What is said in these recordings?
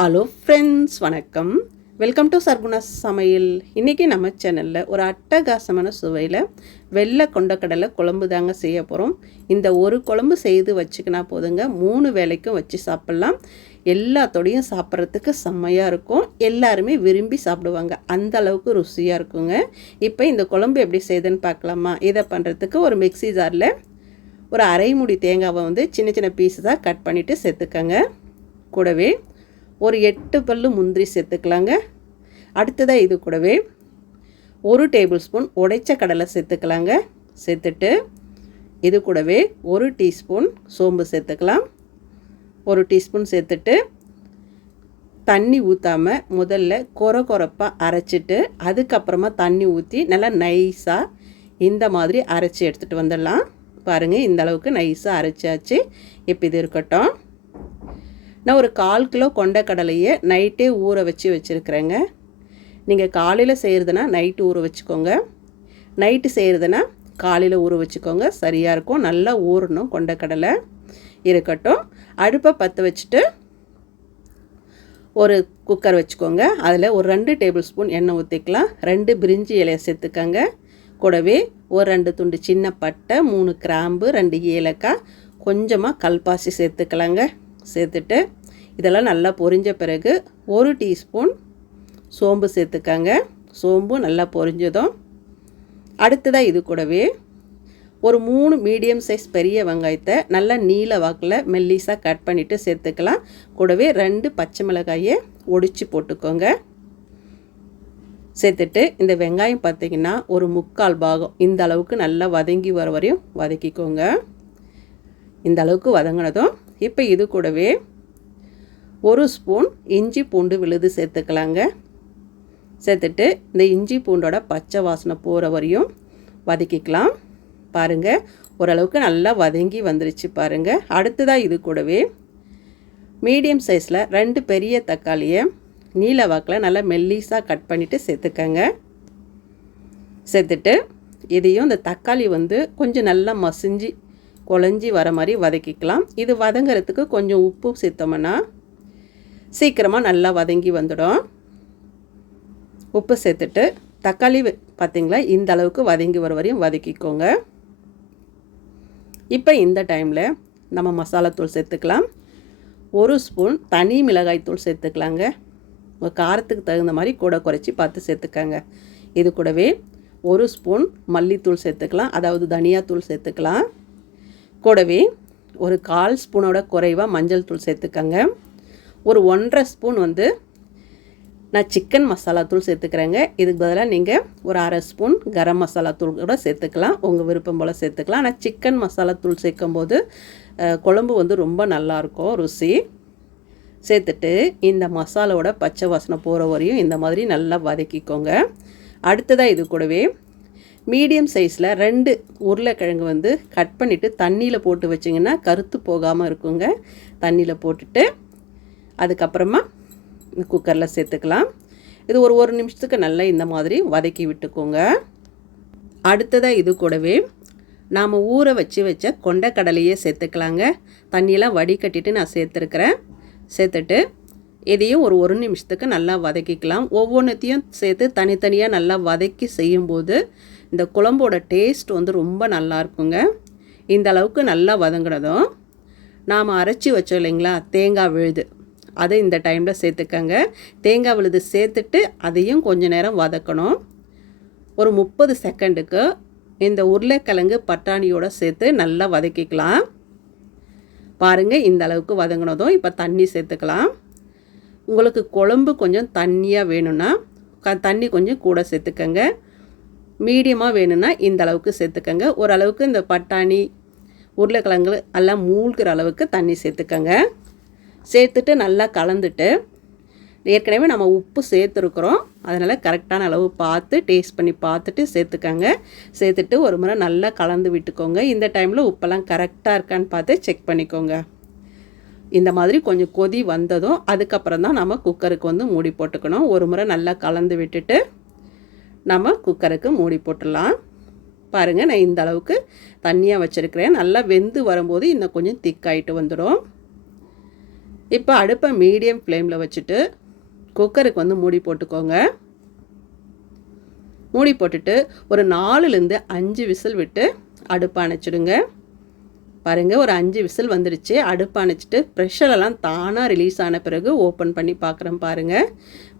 Hello friends, வணக்கம். Welcome to Sargunas சமையல். இன்றைக்கி நம்ம சேனலில் ஒரு அட்டகாசமான சுவையில் வெள்ளை கொண்டக்கடலை குழம்பு தாங்க செய்ய போகிறோம். இந்த ஒரு குழம்பு செய்து வச்சுக்கினா போதுங்க, 3 வேளைக்கும் வச்சு சாப்பிட்லாம். எல்லாத்தோடையும் சாப்பிட்றதுக்கு செம்மையாக இருக்கும். எல்லாருமே விரும்பி சாப்பிடுவாங்க. அந்த அளவுக்கு ருசியாக இருக்குங்க. இப்போ இந்த குழம்பு எப்படி செய்யுதுன்னு பார்க்கலாமா? இதை பண்ணுறதுக்கு ஒரு மிக்ஸி ஜாரில் ஒரு அரை மூடி தேங்காவை வந்து சின்ன சின்ன பீஸஸாக கட் பண்ணிவிட்டு சேர்த்துக்கங்க. கூடவே ஒரு 8 பல்லு முந்திரி சேர்த்துக்கலாங்க. அடுத்ததாக இது கூடவே 1 டேபிள் ஸ்பூன் உடைச்ச கடலை சேர்த்துக்கலாங்க. சேர்த்துட்டு இது கூடவே 1 டீஸ்பூன் சோம்பு சேர்த்துக்கலாம். 1 டீஸ்பூன் சேர்த்துட்டு தண்ணி ஊற்றாமல் முதல்ல கொரப்பாக அரைச்சிட்டு அதுக்கப்புறமா தண்ணி ஊற்றி நல்லா நைஸாக இந்த மாதிரி அரைச்சி எடுத்துகிட்டு வந்துடலாம். பாருங்கள், இந்த அளவுக்கு நைஸாக அரைச்சாச்சு. இப்போ இது இருக்கட்டும். நான் ஒரு 1/4 கிலோ கொண்டக்கடலையை நைட்டே ஊற வச்சுருக்கிறேங்க. நீங்கள் காலையில் செய்கிறதுனா நைட்டு ஊற வச்சுக்கோங்க, நைட்டு செய்கிறதுனா காலையில் ஊற வச்சுக்கோங்க, சரியாக இருக்கும். நல்லா ஊறணும் கொண்டக்கடலை. இருக்கட்டும். அடுப்பை பற்ற வச்சுட்டு ஒரு குக்கர் வச்சுக்கோங்க. அதில் ஒரு 2 டேபிள் ஸ்பூன் எண்ணெய் ஊற்றிக்கலாம். 2 பிரிஞ்சி இலையை சேர்த்துக்கங்க. கூடவே ஒரு 2 துண்டு சின்ன பட்டை, 3 கிராம்பு, 2 ஏலக்காய், கொஞ்சமாக கல்பாசி சேர்த்துக்கலாங்க. சேர்த்துட்டு இதெல்லாம் நல்லா பொரிஞ்ச பிறகு 1 டீஸ்பூன் சோம்பு சேர்த்துக்கங்க. சோம்பு நல்லா பொரிஞ்சதும் அடுத்ததாக இது கூடவே ஒரு 3 மீடியம் சைஸ் பெரிய வெங்காயத்தை நல்லா நீல வாக்கில் மெல்லிஸாக கட் பண்ணிவிட்டு சேர்த்துக்கலாம். கூடவே 2 பச்சை மிளகாயை ஒடிச்சு போட்டுக்கோங்க. சேர்த்துட்டு இந்த வெங்காயம் பார்த்திங்கன்னா ஒரு 3/4 பாகம் இந்த அளவுக்கு நல்லா வதங்கி வர வரையும் வதக்கிக்கோங்க. இந்த அளவுக்கு வதங்கினதும் இப்போ இது கூடவே 1 ஸ்பூன் இஞ்சி பூண்டு விழுது சேர்த்துக்கலாங்க. சேர்த்துட்டு இந்த இஞ்சி பூண்டோட பச்சை வாசனை போகிற வரையும் வதக்கிக்கலாம். பாருங்கள், ஓரளவுக்கு நல்லா வதங்கி வந்துருச்சு பாருங்கள். அடுத்ததாக இது கூடவே மீடியம் சைஸில் 2 பெரிய தக்காளியை நீல வாக்கில் நல்லா மெல்லிஸாக கட் பண்ணிவிட்டு சேர்த்துக்கங்க. சேர்த்துட்டு இதையும் இந்த தக்காளி வந்து கொஞ்சம் நல்லா மசிஞ்சு குழஞ்சி வர மாதிரி வதக்கிக்கலாம். இது வதங்கிறதுக்கு கொஞ்சம் உப்பு சேர்த்தோம்னா சீக்கிரமாக நல்லா வதங்கி வந்துடும். உப்பு சேர்த்துட்டு தக்காளி பார்த்திங்களா இந்த அளவுக்கு வதங்கி வர வரையும் வதக்கிக்கோங்க. இப்போ இந்த டைமில் நம்ம மசாலாத்தூள் சேர்த்துக்கலாம். 1 ஸ்பூன் தனி மிளகாய்த்தூள் சேர்த்துக்கலாங்க. உங்கள் காரத்துக்கு தகுந்த மாதிரி கூட குறைச்சி பார்த்து சேர்த்துக்கங்க. இது கூடவே 1 ஸ்பூன் மல்லித்தூள் சேர்த்துக்கலாம், அதாவது தனியாத்தூள் சேர்த்துக்கலாம். கூடவே ஒரு 1/4 ஸ்பூனோட குறைவாக மஞ்சள் தூள் சேர்த்துக்கங்க. ஒரு 1/2 ஸ்பூன் வந்து நான் சிக்கன் மசாலா தூள் சேர்த்துக்கிறேங்க. இதுக்கு பதிலாக நீங்கள் ஒரு 1/2 ஸ்பூன் கரம் மசாலா தூள் கூட சேர்த்துக்கலாம், உங்கள் விருப்பம் போல் சேர்த்துக்கலாம். ஆனால் சிக்கன் மசாலா தூள் சேர்க்கும்போது குழம்பு வந்து ரொம்ப நல்லாயிருக்கும் ருசி. சேர்த்துட்டு இந்த மசாலாவோட பச்சை வாசனை போகிற வரையும் இந்த மாதிரி நல்லா வதக்கிக்கோங்க. அடுத்ததாக இது கூடவே மீடியம் சைஸில் 2 உருளைக்கிழங்கு வந்து கட் பண்ணிவிட்டு தண்ணியில் போட்டு வச்சிங்கன்னா கருத்து போகாமல் இருக்குங்க. தண்ணியில் போட்டுட்டு அதுக்கப்புறமா குக்கரில் சேர்த்துக்கலாம். இது ஒரு 1 நிமிஷத்துக்கு நல்லா இந்த மாதிரி வதக்கி விட்டுக்கோங்க. அடுத்ததாக இது கூடவே நாம் ஊற வச்ச கொண்டக்கடலையே சேர்த்துக்கலாங்க. தண்ணியெல்லாம் வடிகட்டிட்டு நான் சேர்த்துருக்கிறேன். சேர்த்துட்டு இதையும் ஒரு 1 நிமிஷத்துக்கு நல்லா வதக்கிக்கலாம். ஒவ்வொன்றத்தையும் சேர்த்து தனித்தனியாக நல்லா வதக்கி செய்யும்போது இந்த குழம்போட டேஸ்ட் வந்து ரொம்ப நல்லா இருக்குங்க. இந்த அளவுக்கு நல்லா வதங்கினதும் நாம் அரைச்சி வச்சோம் இல்லைங்களா தேங்காய் விழுது, அதை இந்த டைமில் சேர்த்துக்கங்க. தேங்காய் விழுது சேர்த்துட்டு அதையும் கொஞ்சம் நேரம் வதக்கணும். ஒரு 30 செகண்டுக்கு இந்த உருளைக்கிழங்கு பட்டாணியோடு சேர்த்து நல்லா வதக்கிக்கலாம். பாருங்கள், இந்த அளவுக்கு வதங்கினதும் இப்போ தண்ணி சேர்த்துக்கலாம். உங்களுக்கு குழம்பு கொஞ்சம் தண்ணியாக வேணும்னா தண்ணி கொஞ்சம் கூட சேர்த்துக்கங்க. மீடியமாக வேணும்னா இந்த அளவுக்கு சேர்த்துக்கங்க. ஓரளவுக்கு இந்த பட்டாணி உருளைக்கிழங்கு எல்லாம் மூழ்கிற அளவுக்கு தண்ணி சேர்த்துக்கங்க. சேர்த்துட்டு நல்லா கலந்துட்டு ஏற்கனவே நம்ம உப்பு சேர்த்துருக்குறோம், அதனால் கரெக்டான அளவு பார்த்து டேஸ்ட் பண்ணி பார்த்துட்டு சேர்த்துக்கங்க. சேர்த்துட்டு ஒரு முறை நல்லா கலந்து விட்டுக்கோங்க. இந்த டைமில் உப்பெல்லாம் கரெக்டாக இருக்கான்னு பார்த்து செக் பண்ணிக்கோங்க. இந்த மாதிரி கொஞ்சம் கொதி வந்ததும் அதுக்கப்புறம் தான் நம்ம குக்கருக்கு வந்து மூடி போட்டுக்கணும். ஒரு முறை நல்லா கலந்து விட்டுட்டு நம்ம குக்கருக்கு மூடி போட்டுடலாம். பாருங்கள், நான் இந்த அளவுக்கு தண்ணியாக வச்சுருக்கிறேன். நல்லா வெந்து வரும்போது இன்னும் கொஞ்சம் திக்காயிட்டு வந்துடும். இப்போ அடுப்பை மீடியம் ஃப்ளேமில் வச்சுட்டு குக்கருக்கு வந்து மூடி போட்டுக்கோங்க. மூடி போட்டுட்டு ஒரு 4லேருந்து 5 விசில் விட்டு அடுப்பை அணைச்சிடுங்க. பாருங்கள், ஒரு 5 விசில் வந்துடுச்சு. அடுப்பை அணைச்சிட்டு ப்ரெஷரெல்லாம் தானாக ரிலீஸ் ஆன பிறகு ஓப்பன் பண்ணி பார்க்குறேன்.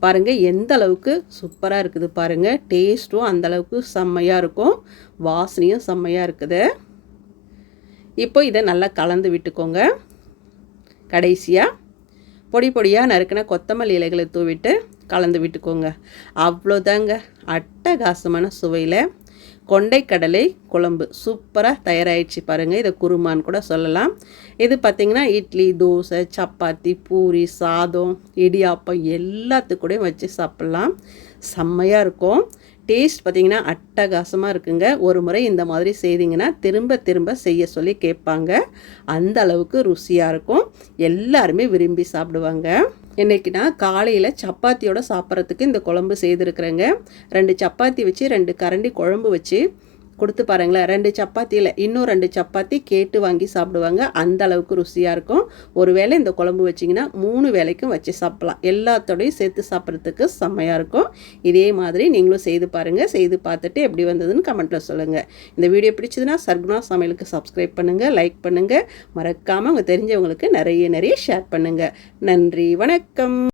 பாருங்கள் எந்த அளவுக்கு சூப்பராக இருக்குது பாருங்கள். டேஸ்ட்டும் அந்தளவுக்கு செம்மையாக இருக்கும், வாசனையும் செம்மையாக இருக்குது. இப்போ இதை நல்லா கலந்து விட்டுக்கோங்க. கடைசியாக பொடி பொடியாக நறுக்கின கொத்தமல்லி இலைகளை தூவிட்டு கலந்து விட்டுக்கோங்க. அவ்வளோதாங்க, அட்டகாசமான சுவையில் கொண்டைக்கடலை குழம்பு சூப்பராக தயாராகிடுச்சு பாருங்கள். இதை குருமான்னு கூட சொல்லலாம். இது பார்த்திங்கன்னா இட்லி, தோசை, சப்பாத்தி, பூரி, சாதம், இடியாப்பம் எல்லாத்துக்கூடையும் வச்சு சாப்பிட்லாம். செம்மையாக இருக்கும். டேஸ்ட் பார்த்திங்கன்னா அட்டகாசமாக இருக்குங்க. ஒரு முறை இந்த மாதிரி செய்திங்கன்னா திரும்ப திரும்ப செய்ய சொல்லி கேட்பாங்க. அந்த அளவுக்கு ருசியாக இருக்கும். எல்லாருமே விரும்பி சாப்பிடுவாங்க. இன்றைக்கி நான் காலையில் சப்பாத்தியோட சாப்பிட்றதுக்கு இந்த குழம்பு செய்திருக்கிறேங்க. 2 சப்பாத்தி வச்சு 2 கரண்டி குழம்பு வச்சு கொடுத்து பாருங்களேன். 2 சப்பாத்தியில் இன்னும் 2 சப்பாத்தி கேட்டு வாங்கி சாப்பிடுவாங்க. அந்த அளவுக்கு ருசியாக இருக்கும். ஒரு வேளை இந்த குழம்பு வச்சிங்கன்னா 3 வேளைக்கும் வச்சு சாப்பிட்லாம். எல்லாத்தோடையும் சேர்த்து சாப்பிட்றதுக்கு செம்மையாக இருக்கும். இதே மாதிரி நீங்களும் செய்து பாருங்கள். செய்து பார்த்துட்டு எப்படி வந்ததுன்னு கமெண்ட்டில் சொல்லுங்கள். இந்த வீடியோ பிடிச்சதுன்னா சர்க்குணா சமையலுக்கு சப்ஸ்கிரைப் பண்ணுங்கள், லைக் பண்ணுங்கள். மறக்காமல் உங்கள் தெரிஞ்சவங்களுக்கு நிறைய ஷேர் பண்ணுங்கள். நன்றி, வணக்கம்.